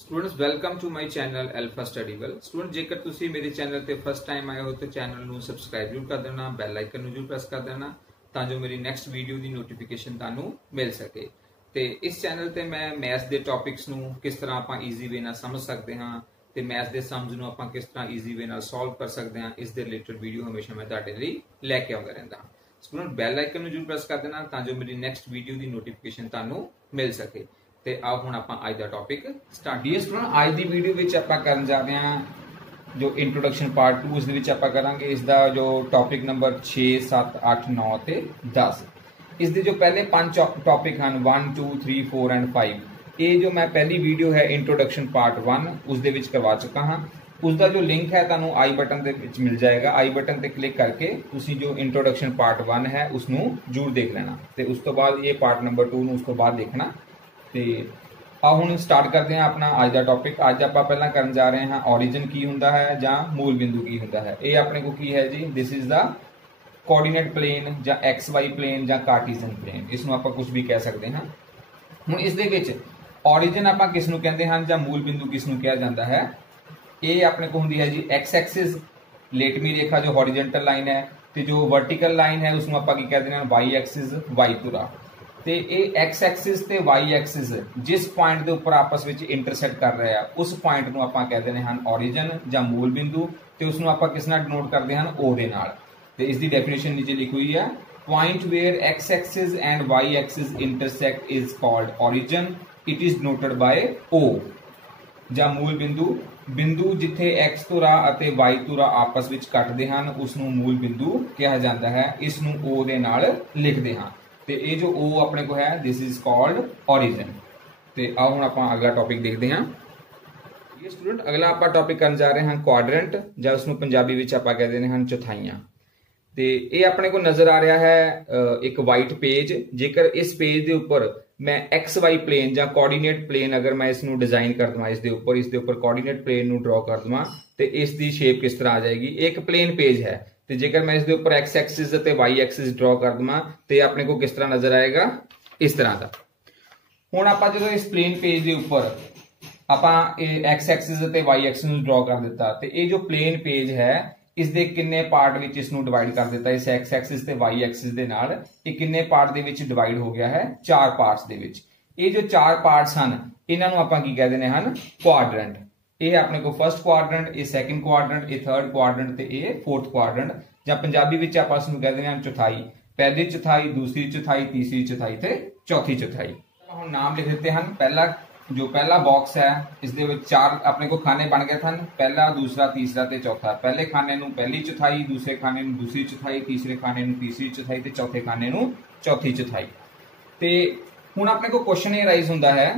Students welcome to my channel Alpha Study Well. Student जेकर तुसी मेरे चैनल ते फर्स्ट टाइम आए हो तो चैनल ਨੂੰ ਸਬਸਕ੍ਰਾਈਬ ਜ਼ਰੂਰ ਕਰ ਦੇਣਾ, ਬੈਲ ਆਈਕਨ ਨੂੰ ਜ਼ਰੂਰ ਪ੍ਰੈਸ ਕਰ ਦੇਣਾ ਤਾਂ ਜੋ ਮੇਰੀ ਨੈਕਸਟ ਵੀਡੀਓ ਦੀ ਨੋਟੀਫਿਕੇਸ਼ਨ ਤੁਹਾਨੂੰ ਮਿਲ ਸਕੇ। ਤੇ ਇਸ ਚੈਨਲ ਤੇ ਮੈਂ ਮੈਥਸ ਦੇ ਟੌਪਿਕਸ ਨੂੰ ਕਿਸ ਤਰ੍ਹਾਂ ਆਪਾਂ ਈਜ਼ੀ ਵੇ ਨਾਲ ਸਮਝ ਸਕਦੇ ਹਾਂ ਤੇ ਮੈਥਸ ਦੇ ਸਮਝ ਨੂੰ ਆਪਾਂ ਕਿਸ ਤਰ੍ਹਾਂ ਈਜ਼ੀ ਵੇ ਨਾਲ ਸੋਲਵ ਕਰ ਸਕਦੇ ਹਾਂ, ਇਸ ਦੇ ਰਿਲੇਟਡ ਵੀਡੀਓ ਹਮੇਸ਼ਾ ਮੈਂ ਤੁਹਾਡੇ ਲਈ ਲੈ ਕੇ ਆਉਂਦਾ ਰਹਿੰਦਾ ਹਾਂ। ਸਟੂਡੈਂਟ ਬੈਲ ਆਈਕਨ ਨੂੰ ਜ਼ਰੂਰ ਪ੍ਰੈਸ ਕਰ ਦੇਣਾ ਤਾਂ ਜੋ ਮੇਰੀ ਨੈਕਸਟ ਵੀਡੀਓ ਦੀ ਨੋਟੀਫਿਕੇਸ਼ਨ ਤੁਹਾਨੂੰ ਮਿਲ ਸਕੇ। ਤੇ ਆਓ ਹੁਣ ਆਪਾਂ ਅੱਜ ਦਾ ਟੌਪਿਕ ਸਟਾਰਟ ਕਰੀਏ। ਸਟੂਡੈਂਟ ਅੱਜ ਦੀ ਵੀਡੀਓ ਵਿੱਚ ਆਪਾਂ ਕਰਨ ਜਾ ਰਹੇ ਹਾਂ ਜੋ ਇੰਟਰੋਡਕਸ਼ਨ ਪਾਰਟ 2, ਉਸ ਦੇ ਵਿੱਚ ਆਪਾਂ ਕਰਾਂਗੇ ਇਸ ਦਾ ਜੋ ਟੌਪਿਕ ਨੰਬਰ 6 7 8 9 ਤੇ 10। ਇਸ ਦੇ ਜੋ ਪਹਿਲੇ 5 ਟੌਪਿਕ ਹਨ 1 2 3 4 ਐਂਡ 5, ਇਹ ਜੋ ਮੈਂ ਪਹਿਲੀ ਵੀਡੀਓ ਹੈ ਇੰਟਰੋਡਕਸ਼ਨ ਪਾਰਟ 1 ਉਸ ਦੇ ਵਿੱਚ ਕਰਵਾ ਚੁੱਕਾ ਹਾਂ। ਉਸ ਦਾ ਜੋ ਲਿੰਕ ਹੈ ਤੁਹਾਨੂੰ ਆਈ ਬਟਨ ਦੇ ਵਿੱਚ ਮਿਲ ਜਾਏਗਾ। ਆਈ ਬਟਨ ਤੇ ਕਲਿੱਕ ਕਰਕੇ ਤੁਸੀਂ ਜੋ ਇੰਟਰੋਡਕਸ਼ਨ ਪਾਰਟ 1 ਹੈ ਉਸ ਨੂੰ ਜ਼ਰੂਰ ਦੇਖ ਲੈਣਾ ਤੇ ਉਸ ਤੋਂ ਬਾਅਦ ਇਹ ਪਾਰਟ ਨੰਬਰ 2 ਨੂੰ ਉਸ ਤੋਂ ਬਾਅਦ ਦੇਖਣਾ। ਤੇ ਆਓ ਹੁਣ ਸਟਾਰਟ ਕਰਦੇ ਹਾਂ ਆਪਣਾ ਅੱਜ ਦਾ ਟੌਪਿਕ। ਅੱਜ ਆਪਾਂ ਪਹਿਲਾਂ ਕਰਨ ਜਾ ਰਹੇ ਹਾਂ origin ਕੀ ਹੁੰਦਾ ਹੈ ਜਾਂ ਮੂਲ ਬਿੰਦੂ ਕੀ ਹੁੰਦਾ ਹੈ। ਇਹ ਆਪਣੇ ਕੋਲ ਕੀ ਹੈ ਜੀ, this is the coordinate plane ਜਾਂ XY ਪਲੇਨ ਜਾਂ ਕਾਰਟੀਜ਼ਨ ਪਲੇਨ, ਇਸ ਨੂੰ ਆਪਾਂ ਕੁਝ ਵੀ ਕਹਿ ਸਕਦੇ ਹਾਂ। ਹੁਣ ਇਸ ਦੇ ਵਿੱਚ origin ਆਪਾਂ ਕਿਸ ਨੂੰ ਕਹਿੰਦੇ ਹਨ ਜਾਂ ਮੂਲ ਬਿੰਦੂ ਕਿਸ ਨੂੰ ਕਿਹਾ ਜਾਂਦਾ ਹੈ। ਇਹ ਆਪਣੇ ਕੋਲ ਹੁੰਦੀ ਹੈ ਜੀ x ਐਕਸਿਸ, ਲੇਟਵੀਂ ਰੇਖਾ ਜੋ ਹੌਰੀਜ਼ੌਨਟਲ ਲਾਈਨ ਹੈ, ਤੇ ਜੋ ਵਰਟੀਕਲ ਲਾਈਨ ਹੈ ਉਸ ਨੂੰ ਆਪਾਂ ਕੀ ਕਹਿੰਦੇ ਹਾਂ y ਐਕਸਿਸ, y ਧੁਰਾ। ਤੇ ਇਹ x ਐਕਸਿਸ ਤੇ y ਐਕਸਿਸ ਜਿਸ ਪੁਆਇੰਟ ਦੇ ਉੱਪਰ ਆਪਸ ਵਿੱਚ ਇੰਟਰਸੈਕਟ ਕਰ ਰਹੇ ਆ ਉਸ ਪੁਆਇੰਟ ਨੂੰ ਆਪਾਂ ਕਹਿੰਦੇ ਹਨ origin ਜਾਂ ਮੂਲ ਬਿੰਦੂ, ਤੇ ਉਸ ਨੂੰ ਆਪਾਂ ਕਿਸ ਨਾਲ ਡਿਨੋਟ ਕਰਦੇ ਹਨ, O ਦੇ ਨਾਲ। ਤੇ ਇਸ ਦੀ ਡੈਫੀਨੇਸ਼ਨ ਨੀਚੇ ਲਿਖੀ ਹੋਈ ਹੈ, point where x axis and y axis intersect is called origin, it is denoted by O। ਜਾਂ ਮੂਲ ਬਿੰਦੂ, ਬਿੰਦੂ ਜਿੱਥੇ x ਧੁਰਾ ਅਤੇ y ਧੁਰਾ ਆਪਸ ਵਿੱਚ ਕੱਟਦੇ ਹਨ ਉਸ ਨੂੰ ਮੂਲ ਬਿੰਦੂ ਕਿਹਾ ਜਾਂਦਾ ਹੈ। ਇਸ ਨੂੰ O ਦੇ ਨਾਲ ਲਿਖਦੇ ਹਾਂ ਤੇ ਇਹ ਜੋ O ਆਪਣੇ ਕੋ ਹੈ this is called origin। ਤੇ ਆਓ ਹੁਣ ਆਪਾਂ ਅਗਲਾ ਟੌਪਿਕ ਦੇਖਦੇ ਹਾਂ। ਇਹ ਸਟੂਡੈਂਟ ਅਗਲਾ ਆਪਾਂ ਟੌਪਿਕ ਕਰਨ ਜਾ ਰਹੇ ਹਾਂ ਕੁਆਡਰੈਂਟ, ਜਾਂ ਉਸ ਨੂੰ ਪੰਜਾਬੀ ਵਿੱਚ ਆਪਾਂ ਕਹਿੰਦੇ ਹਨ ਚੌਥਾਈਆਂ। ਤੇ ਇਹ ਆਪਣੇ ਕੋ ਨਜ਼ਰ ਆ ਰਿਹਾ ਹੈ ਇੱਕ ਵਾਈਟ ਪੇਜ। ਜੇਕਰ ਇਸ ਪੇਜ ਦੇ ਉੱਪਰ ਮੈਂ XY ਪਲੇਨ ਜਾਂ ਕੋਆਰਡੀਨੇਟ ਪਲੇਨ ਅਗਰ ਮੈਂ ਇਸ ਨੂੰ ਡਿਜ਼ਾਈਨ ਕਰ ਦਵਾਂ, ਇਸ ਦੇ ਉੱਪਰ ਕੋਆਰਡੀਨੇਟ ਪਲੇਨ ਨੂੰ ਡਰਾ ਕਰ ਦਵਾਂ ਤੇ ਇਸ ਦੀ ਸ਼ੇਪ ਕਿਸ ਤਰ੍ਹਾਂ ਆ ਜਾਏਗੀ। ਇਹ ਇੱਕ ਪਲੇਨ ਪੇਜ ਹੈ ਤੇ ਜੇਕਰ ਮੈਂ ਇਸ ਦੇ ਉੱਪਰ x ਐਕਸਿਸ ਅਤੇ y ਐਕਸਿਸ ਡਰਾ ਕਰ ਦਵਾਂ ਤੇ ਆਪਣੇ ਕੋ ਕਿਸ ਤਰ੍ਹਾਂ ਨਜ਼ਰ ਆਏਗਾ, ਇਸ ਤਰ੍ਹਾਂ ਦਾ। ਹੁਣ ਆਪਾਂ ਜਦੋਂ ਇਸ ਪਲੇਨ ਪੇਜ ਦੇ ਉੱਪਰ ਆਪਾਂ ਇਹ x ਐਕਸਿਸ ਅਤੇ y ਐਕਸਿਸ ਨੂੰ ਡਰਾ ਕਰ ਦਿੱਤਾ ਤੇ ਇਹ ਜੋ ਪਲੇਨ ਪੇਜ ਹੈ ਇਸ ਦੇ ਕਿੰਨੇ ਪਾਰਟ ਵਿੱਚ ਇਸ ਨੂੰ ਡਿਵਾਈਡ ਕਰ ਦਿੱਤਾ, ਇਸ x ਐਕਸਿਸ ਤੇ y ਐਕਸਿਸ ਦੇ ਨਾਲ ਇਹ ਕਿੰਨੇ ਪਾਰਟ ਦੇ ਵਿੱਚ ਡਿਵਾਈਡ ਹੋ ਗਿਆ ਹੈ, 4 ਪਾਰਟਸ ਦੇ ਵਿੱਚ। ਇਹ ਜੋ 4 ਪਾਰਟਸ ਹਨ ਇਹਨਾਂ ਨੂੰ ਆਪਾਂ ਕੀ ਕਹਿੰਦੇ ਹਨ, ਕੁਆਡਰੈਂਟ। ਇਹ ਆਪਣੇ ਕੋ ਫਰਸਟ ਕੁਆਡਰੈਂਟ, ਇਹ ਸੈਕੰਡ ਕੁਆਡਰੈਂਟ, ਇਹ ਥਰਡ ਕੁਆਡਰੈਂਟ ਤੇ ਇਹ ਫੋਰਥ ਕੁਆਡਰੈਂਟ, ਜਾਂ ਪੰਜਾਬੀ ਵਿੱਚ ਆਪਾਂ ਇਸ ਨੂੰ ਕਹਿੰਦੇ ਹਾਂ ਚੌਥਾਈ। ਪਹਿਲੀ ਚੌਥਾਈ, ਦੂਸਰੀ ਚੌਥਾਈ, ਤੀਸਰੀ ਚੌਥਾਈ ਤੇ ਚੌਥੀ ਚੌਥਾਈ। ਹੁਣ ਨਾਮ ਲਿਖ ਦਿੱਤੇ ਹਨ। ਪਹਿਲਾ ਬਾਕਸ ਹੈ ਇਸ ਦੇ ਵਿੱਚ 4 ਆਪਣੇ ਕੋ ਖਾਨੇ ਬਣ ਗਏ ਹਨ, ਪਹਿਲਾ, ਦੂਸਰਾ, ਤੀਸਰਾ ਤੇ ਚੌਥਾ। ਪਹਿਲੇ ਖਾਨੇ ਨੂੰ ਪਹਿਲੀ ਚੌਥਾਈ, ਦੂਸਰੇ ਖਾਨੇ ਨੂੰ ਦੂਸਰੀ ਚੌਥਾਈ, ਤੀਸਰੇ ਖਾਨੇ ਨੂੰ ਤੀਸਰੀ ਚੌਥਾਈ ਤੇ ਚੌਥੇ ਖਾਨੇ ਨੂੰ ਚੌਥੀ ਚੌਥਾਈ। ਤੇ ਹੁਣ ਆਪਣੇ ਕੋ ਕੁਐਸਚਨ ਇਹ ਰਾਈਜ਼ ਹੁੰਦਾ ਹੈ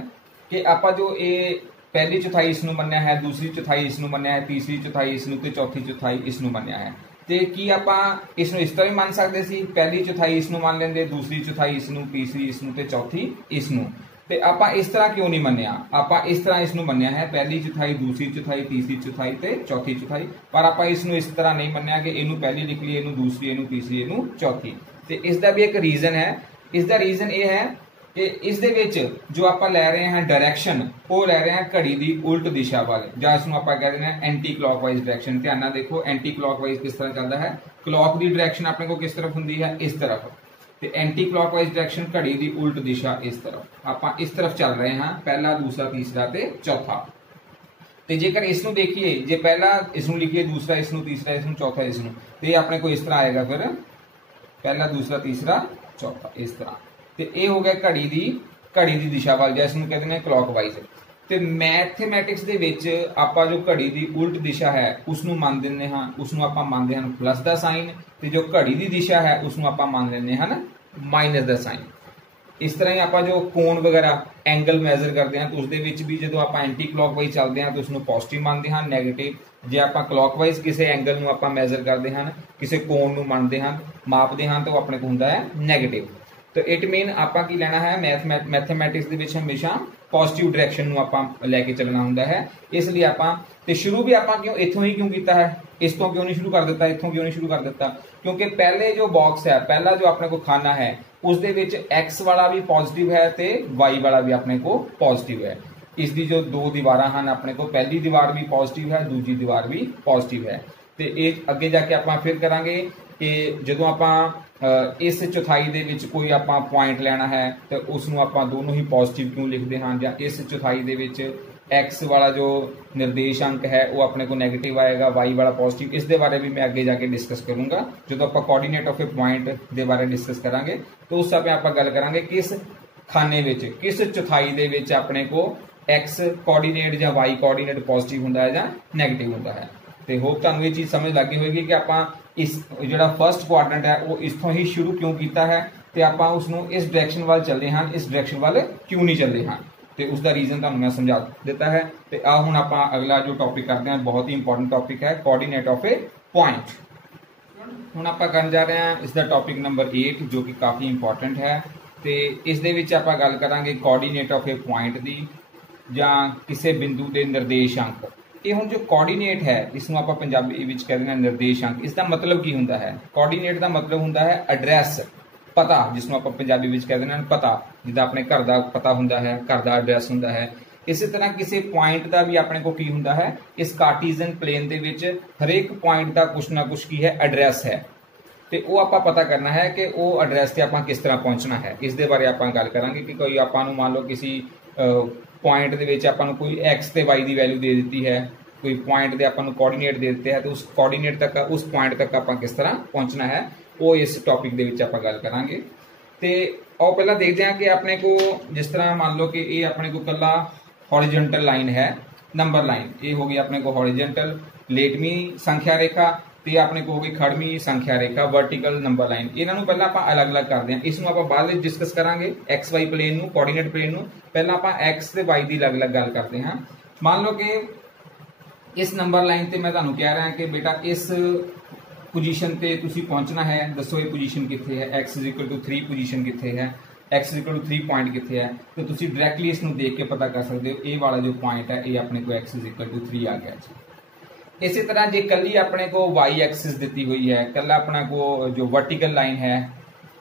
ਕਿ ਆਪਾਂ ਜੋ ਇਹ ਪਹਿਲੀ ਚੌਥਾਈ ਇਸ ਨੂੰ ਮੰਨਿਆ ਹੈ, ਦੂਸਰੀ ਚੌਥਾਈ ਇਸ ਨੂੰ ਮੰਨਿਆ ਹੈ, ਤੀਸਰੀ ਚੌਥਾਈ ਇਸ ਨੂੰ ਤੇ ਚੌਥੀ ਚੌਥਾਈ ਇਸ ਨੂੰ ਮੰਨਿਆ ਹੈ, ਤੇ ਕੀ ਆਪਾਂ ਇਸ ਨੂੰ ਇਸ ਤਰ੍ਹਾਂ ਹੀ ਮੰਨ ਸਕਦੇ ਸੀ, ਪਹਿਲੀ ਚੌਥਾਈ ਇਸ ਨੂੰ ਮੰਨ ਲੈਂਦੇ, ਦੂਸਰੀ ਚੌਥਾਈ ਇਸ ਨੂੰ, ਤੀਸਰੀ ਇਸ ਨੂੰ ਤੇ ਚੌਥੀ ਇਸ ਨੂੰ। ਤੇ ਆਪਾਂ ਇਸ ਤਰ੍ਹਾਂ ਕਿਉਂ ਨਹੀਂ ਮੰਨਿਆ, ਆਪਾਂ ਇਸ ਤਰ੍ਹਾਂ ਇਸ ਨੂੰ ਮੰਨਿਆ ਹੈ, ਪਹਿਲੀ ਚੌਥਾਈ, ਦੂਸਰੀ ਚੌਥਾਈ, ਤੀਸਰੀ ਚੌਥਾਈ ਤੇ ਚੌਥੀ ਚੌਥਾਈ। ਪਰ ਆਪਾਂ ਇਸ ਨੂੰ ਇਸ ਤਰ੍ਹਾਂ ਨਹੀਂ ਮੰਨਿਆ ਕਿ ਇਹਨੂੰ ਪਹਿਲੀ ਲਿਖ ਲਈ, ਇਹਨੂੰ ਦੂਸਰੀ, ਇਹਨੂੰ ਤੀਸਰੀ, ਇਹਨੂੰ ਚੌਥੀ। ਤੇ ਇਸ ਦਾ ਵੀ ਇੱਕ ਰੀਜ਼ਨ ਹੈ। ਇਸ ਦਾ ਰੀਜ਼ਨ ਇਹ ਹੈ ਕਿ ਇਸ ਦੇ ਵਿੱਚ ਜੋ ਆਪਾਂ ਲੈ ਰਹੇ ਹਾਂ ਡਾਇਰੈਕਸ਼ਨ, ਉਹ ਲੈ ਰਹੇ ਹਾਂ ਘੜੀ ਦੀ ਉਲਟ ਦਿਸ਼ਾ ਵੱਲ, ਜਾਂ ਇਸ ਨੂੰ ਆਪਾਂ ਕਹਿ ਦਿੰਦੇ ਹਾਂ ਐਂਟੀ ਕਲੌਕਵਾਈਜ਼ ਡਾਇਰੈਕਸ਼ਨ। ਧਿਆਨ ਨਾਲ ਦੇਖੋ ਐਂਟੀ ਕਲੌਕਵਾਈਜ਼ ਕਿਸ ਤਰ੍ਹਾਂ ਚੱਲਦਾ ਹੈ। ਕਲੌਕ ਦੀ ਡਾਇਰੈਕਸ਼ਨ ਆਪਣੇ ਕੋਲ ਕਿਸ ਤਰਫ ਹੁੰਦੀ ਹੈ, ਇਸ ਤਰਫ, ਤੇ ਐਂਟੀ ਕਲੌਕਵਾਈਜ਼ ਡਾਇਰੈਕਸ਼ਨ ਘੜੀ ਦੀ ਉਲਟ ਦਿਸ਼ਾ ਇਸ ਤਰਫ। ਆਪਾਂ ਇਸ ਤਰਫ ਚੱਲ ਰਹੇ ਹਾਂ, ਪਹਿਲਾ, ਦੂਸਰਾ, ਤੀਸਰਾ ਤੇ ਚੌਥਾ। ਤੇ ਜੇਕਰ ਇਸ ਨੂੰ ਦੇਖੀਏ, ਜੇ ਪਹਿਲਾ ਇਸ ਨੂੰ ਲਿਖੀਏ, ਦੂਸਰਾ ਇਸ ਨੂੰ, ਤੀਸਰਾ ਇਸ ਨੂੰ, ਚੌਥਾ ਇਸ ਨੂੰ, ਤੇ ਇਹ ਆਪਣੇ ਕੋਲ ਇਸ ਤਰ੍ਹਾਂ ਆਏਗਾ, ਫਿਰ ਪਹਿਲਾ, ਦੂਸਰਾ, ਤੀਸਰਾ, ਚੌਥਾ, ਇਸ ਤਰ੍ਹਾਂ। ਤੇ ਇਹ ਹੋ ਗਿਆ ਘੜੀ ਦੀ ਦਿਸ਼ਾ ਵੱਲ, ਜਾਂ ਇਸ ਨੂੰ ਕਹਿੰਦੇ ਨੇ ਕਲੌਕਵਾਈਜ਼। ਤੇ ਮੈਥਮੈਟਿਕਸ ਦੇ ਵਿੱਚ ਆਪਾਂ ਜੋ ਘੜੀ ਦੀ ਉਲਟ ਦਿਸ਼ਾ ਹੈ ਉਸ ਨੂੰ ਮੰਨ ਦਿੰਦੇ ਹਾਂ, ਉਸ ਨੂੰ ਆਪਾਂ ਮੰਨਦੇ ਹਨ ਪਲੱਸ ਦਾ ਸਾਈਨ, ਤੇ ਜੋ ਘੜੀ ਦੀ ਦਿਸ਼ਾ ਹੈ ਉਸ ਨੂੰ ਆਪਾਂ ਮੰਨ ਲੈਂਦੇ ਹਨ ਮਾਈਨਸ ਦਾ ਸਾਈਨ। ਇਸ ਤਰ੍ਹਾਂ ਹੀ ਆਪਾਂ ਜੋ ਕੋਣ ਵਗੈਰਾ ਐਂਗਲ ਮੈਜ਼ਰ ਕਰਦੇ ਹਾਂ ਤਾਂ ਉਸ ਦੇ ਵਿੱਚ ਵੀ ਜਦੋਂ ਆਪਾਂ ਐਂਟੀ ਕਲੌਕਵਾਈਜ਼ ਚੱਲਦੇ ਹਾਂ ਤਾਂ ਉਸ ਨੂੰ ਪੋਜ਼ਿਟਿਵ ਮੰਨਦੇ ਹਾਂ, ਨੈਗੇਟਿਵ। ਜੇ ਆਪਾਂ ਕਲੌਕਵਾਈਜ਼ ਕਿਸੇ ਐਂਗਲ ਨੂੰ ਆਪਾਂ ਮੈਜ਼ਰ ਕਰਦੇ ਹਨ, ਕਿਸੇ ਕੋਣ ਨੂੰ ਮੰਨਦੇ ਹਾਂ, ਮਾਪਦੇ ਹਾਂ, ਤਾਂ ਉਹ ਆਪਣੇ ਕੋਲ ਹੁੰਦਾ ਹੈ ਨੈਗੇਟਿਵ। तो इट मीन आप की लेना है मैथमैटिक्स दे विच हमेशा पॉजिटिव डायरेक्शन नूं आपां लैके चलना हुंदा है। इसलिए आपां ते शुरू भी आपां क्यों इत्थों ही क्यों कीता है, इस तो क्यों नहीं शुरू कर दिता, इत्थों क्यों नहीं शुरू कर दिता? क्योंकि पहले जो बॉक्स है, पहला जो अपने को खाना है, उस दे विच एक्स वाला भी पॉजिटिव है ते वाई वाला भी अपने को पॉजिटिव है। इसकी जो दो दीवारां हैं अपने को, पहली दीवार भी पॉजिटिव है, दूसरी दीवार भी पॉजिटिव है। तो ये अगे जाके आप फिर करांगे कि जो आप इस चौथाई दे विच कोई आप पॉइंट लेना है तो उसनों आप दोनों ही पॉजिटिव क्यों लिखते हैं, या इस चौथाई दे विच एक्स वाला जो निर्देशांक है वो अपने को नैगेटिव आएगा, वाई वाला पॉजिटिव। इस दे बारे भी मैं आगे जाके डिस्कस करूंगा जो आप कोऑर्डिनेट ऑफ ए पॉइंट दे बारे डिस्कस करांगे। तो उस समय आप गल करांगे किस खाने विच, किस चौथाई दे विच अपने को एक्स कोऑर्डिनेट या वाई कोऑर्डिनेट पॉजिटिव हुंदा है या नैगेटिव हुंदा है। तो होप तुहानूं ये चीज समझ लग गई होगी कि आप इस जो फर्स्ट क्वाड्रेंट है वो इथों ही शुरू क्यों किया है, तो आप उसनों इस डायरेक्शन वाल चले हैं, इस डायरेक्शन वाल क्यों नहीं चले हैं, तो उसका रीजन तुहानूं मैं समझा दिता है। तो आ हुण आप अगला जो टॉपिक करते हैं, बहुत ही इंपॉर्टेंट टॉपिक है, कोऑर्डिनेट ऑफ ए पॉइंट। हुण आप करन जा रहे हैं इसका टॉपिक नंबर 8 जो कि काफ़ी इंपॉर्टेंट है। तो इस दे विच आप गल करांगे कोऑर्डिनेट ऑफ ए पॉइंट की जां किसी बिंदु के निर्देशांक। ये हुण जो कोऑर्डिनेट है इसनों आप पंजाबी विच कह देना निर्देशांक। इसका मतलब की हुंदा है? कोऑर्डिनेट का मतलब हुंदा है एड्रैस, पता, जिसनों आप पंजाबी विच कह देना पता, जिद्दां अपने घर का पता हुंदा है, घर का एड्रैस हुंदा है। इसी तरह किसी पॉइंट का भी अपने को की हुंदा है, इस कार्टीजन प्लेन दे विच हरेक पॉइंट का कुछ ना कुछ की है एड्रैस है, तो वो आप पता करना है कि वो एड्रैस से आप किस तरह पहुंचना है। इस दे बारे आप गल करांगे कि कोई आप मान लो किसी पॉइंट दे विच आपां नूं कोई एक्स ते वाई की वैल्यू दे दी है, कोई पॉइंट दे आपां नूं कोऑर्डिनेट दे दिते हैं, तो उस कोऑर्डिनेट तक, उस पॉइंट तक आपां किस तरह पहुंचना है वो इस टॉपिक दे विच आपां गल करांगे। तो आओ पहला देखते हैं कि अपने को जिस तरह मान लो कि ये अपने को कला हॉरिजेंटल लाइन है, नंबर लाइन, ये होगी अपने को हॉरिजेंटल लेटवीं संख्या रेखा, तो अपने को होगी खड़वीं संख्या रेखा, वर्टिकल नंबर लाइन। इन्हों पहला आप अलग अलग करते हैं, इसमें आप बाद में डिस्कस करांगे एक्स वाई प्लेन नूं, कोऑर्डिनेट प्लेन नूं। पहला आप एक्स ते वाई की अलग अलग गल करते हैं। मान लो कि इस नंबर लाइन ते मैं तुहानूं कह रहा कि बेटा इस पोजीशन ते तुसीं पहुंचना है, दसो ये पोजीशन कित्थे है, X is equal to 3 position कित्थे है, X is equal to 3 point कित्थे है, तो तुसीं डायरैक्टली इसनूं देख के पता कर सकते हो ये वाला जो पॉइंट है ये अपने को एक्स इज इक्वल टू 3 आ गया जी। इसी तरह जे कली अपने को वाई एक्सिस दी हुई है, कला अपना को जो वर्टिकल लाइन है,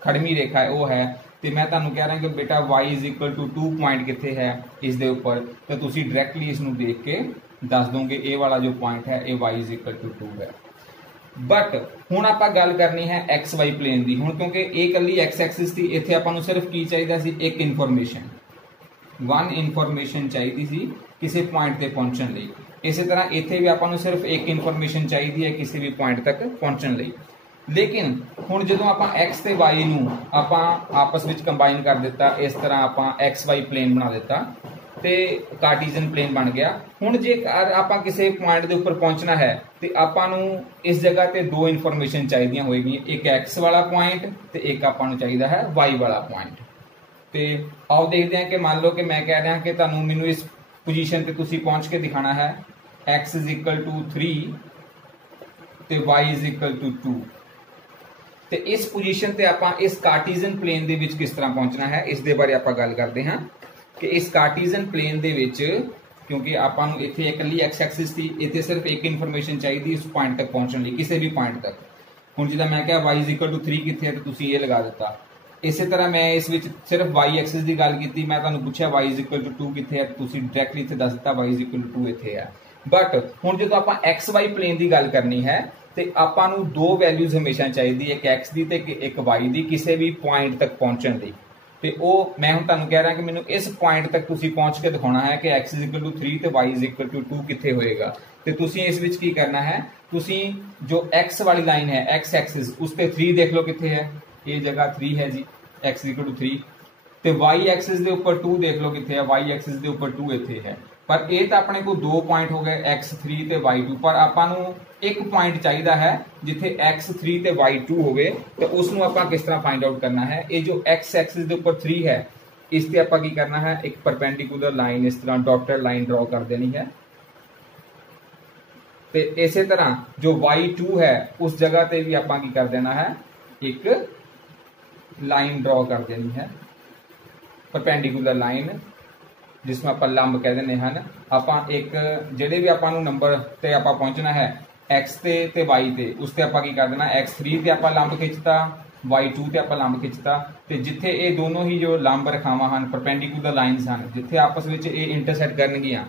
खड़मी रेखा है वो है, तो मैं तुहानूं कह रहा कि बेटा y is equal to 2 point कित्थे है इस दे उपर, तो तुसीं डायरैक्टली इसनूं देख के दस दोगे ये वाला जो पॉइंट है ये y इज इक्वल टू 2 है। बट हुण आपां गल करनी है एक्स वाई प्लेन की। हुण क्योंकि ये कली एक्स एक्सिस थी, इत्थे आपां नूं सिर्फ की चाहिदा सी एक इनफॉर्मेशन, वन इनफॉर्मेशन चाहिदी सी किसी पॉइंट ते पहुंचण लई। इसी तरह इत्थे भी आपां नूं सिर्फ एक इनफॉर्मेशन चाहिदी है किसी भी पॉइंट तक पहुंचण लई। लेकिन हुण जदों आपां एक्स ते वाई नूं आपां आपस विच कंबाइन कर दिता, इस तरह आपां एक्स वाई प्लेन बना दिता ते कार्टीजन प्लेन बन गया। हुण जे आपां किसी पॉइंट के उपर पहुंचना है तो आपां नूं इस जगह ते दो इनफॉर्मेशन चाहिदियां होएगी, एक एक्स वाला पॉइंट ते एक आपां नूं चाहिदा है वाई वाला पॉइंट। तो आओ देखते हैं कि मान लो कि मैं कह रहा कि तुहानूं मैनूं इस पोजीशन पे तुसीं पहुंच के दिखाना है एक्स इज इक्वल टू 3 ते वाई इज इक्वल टू 2। तो इस पोजीशन ते आपां इस कार्टीजन प्लेन दे विच किस तरह पहुंचना है इस दे बारे आपां गल करते हैं कि इस कार्टीजन प्लेन दे विच क्योंकि आपां नूं इत्थे इकल्ली एक्स एक्सिस थी, इत्थे सिर्फ एक इनफॉर्मेशन चाहिए उस पॉइंट तक पहुंचने लई, किसी भी पॉइंट तक। हुण जिद्दां मैं कहा y इज इक्वल टू 3 कित्थे है तो तुसीं ये लगा दिता। इसी तरह मैं इस विच सिर्फ y एक्सिस की गल की, मैं तुहानूं पुछया y इज इक्वल टू 2 कित्थे है तो तुसीं डायरैक्टली इत्थे दस दिता y इज इक्वल टू 2 इत्थे है। बट हुण जदों आपां एक्स वाई प्लेन की गल करनी है तो आपां नूं दो वैल्यूज हमेशा चाहिए, एक एक्स की ते एक वाई की किसी भी पॉइंट तक पहुंचने लई। तो वो मैं हुण तुहानूं कह रहा कि मैनूं इस पॉइंट तक तुसीं पहुंच के दिखाना है कि एक्स इज इक्वल टू 3 ते वाई इज इक्वल टू 2 कित्थे होएगा। तो तुसीं इस विच की करना है, तुसीं जो एक्स वाली लाइन है एक्स एक्सिस उस पर 3 देख लो कित्थे है, ये जगह 3 है जी, एक्स इक्वल टू 3। तो वाई एक्सिस के उपर 2 देख लो कित्थे है, वाई एक्सिस के उपर 2 इत्थे है। पर ये तो अपने को दो पॉइंट हो गए x3 ते y2, पर आपां नूं एक पॉइंट चाहिए है जिथे x3 ते y2 होवे, तो उसनूं आपां किस तरह फाइंड आउट करना है। ये जो x एक्सिस के उपर 3 है इस ते आपां की करना है, एक परपेंडिकुलर लाइन इस तरह डॉटेड लाइन ड्रॉ कर देनी है। तो इसी तरह जो y2 है उस जगह ते भी आपां की कर देना है, एक लाइन ड्रॉ कर देनी है, परपेंडिकुलर लाइन जिसमें आप लंब कह देने हैं। आप एक जेडे भी आपां नूं नंबर ते आपां पहुंचना है x ਤੇ y ਤੇ ਉਸ ਤੇ ਆਪਾਂ ਕੀ ਕਰ ਦੇਣਾ x3 ਤੇ ਆਪਾਂ ਲੰਬ ਖਿੱਚਤਾ y2 ਤੇ ਆਪਾਂ ਲੰਬ ਖਿੱਚਤਾ ਤੇ ਜਿੱਥੇ ਇਹ ਦੋਨੋਂ ਹੀ ਜੋ ਲੰਬ ਰੇਖਾਵਾਂ ਹਨ ਪਰਪੈਂਡੀਕੂਲਰ ਲਾਈਨਸ ਹਨ ਜਿੱਥੇ ਆਪਸ ਵਿੱਚ ਇਹ ਇੰਟਰਸੈਕਟ ਕਰਨਗੀਆਂ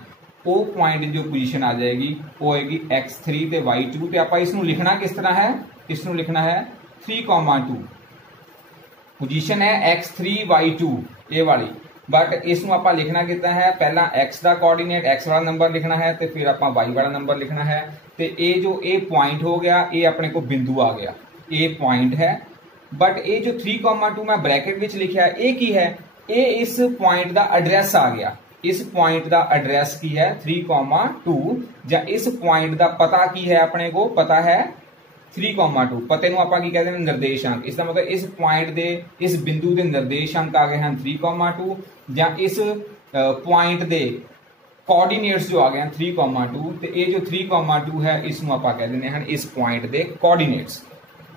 ਉਹ ਪੁਆਇੰਟ ਜੋ ਪੋਜੀਸ਼ਨ ਆ ਜਾਏਗੀ ਉਹ ਹੋਏਗੀ x3 ਤੇ y2 ਤੇ ਆਪਾਂ ਇਸ ਨੂੰ ਲਿਖਣਾ ਕਿਸ ਤਰ੍ਹਾਂ ਹੈ ਇਸ ਨੂੰ ਲਿਖਣਾ ਹੈ 3,2 पोजीशन है x3 y2 ये वाली बट इसमें आप लिखना कितना है पहला x का कोऑर्डिनेट x वाला नंबर लिखना है तो फिर आप y वाला नंबर लिखना है तो ये जो ए पॉइंट हो गया ये अपने को बिंदु आ गया ए पॉइंट है बट ये जो 3,2 मैं ब्रैकेट विच लिखा ये की है ये इस पॉइंट का एड्रैस आ गया इस पॉइंट का एड्रैस की है 3,2 या इस पॉइंट का पता की है अपने को पता है 3,2 पते ਨੂੰ ਆਪਾਂ ਕੀ ਕਹਿੰਦੇ ਨੇ ਨਿਰਦੇਸ਼ਾਂਕ ਇਸ ਦਾ ਮਤਲਬ ਇਸ ਪੁਆਇੰਟ ਦੇ ਇਸ ਬਿੰਦੂ ਦੇ ਨਿਰਦੇਸ਼ਾਂਕ ਆ ਗਏ ਹਨ 3,2 ਜਾਂ ਇਸ ਪੁਆਇੰਟ ਦੇ ਕੋਆਰਡੀਨੇਟਸ ਜੋ ਆ ਗਏ ਹਨ 3,2 ਤੇ ਇਹ ਜੋ 3,2 ਹੈ ਇਸ ਨੂੰ ਆਪਾਂ ਕਹਿ ਦਿੰਦੇ ਹਨ ਇਸ ਪੁਆਇੰਟ ਦੇ ਕੋਆਰਡੀਨੇਟਸ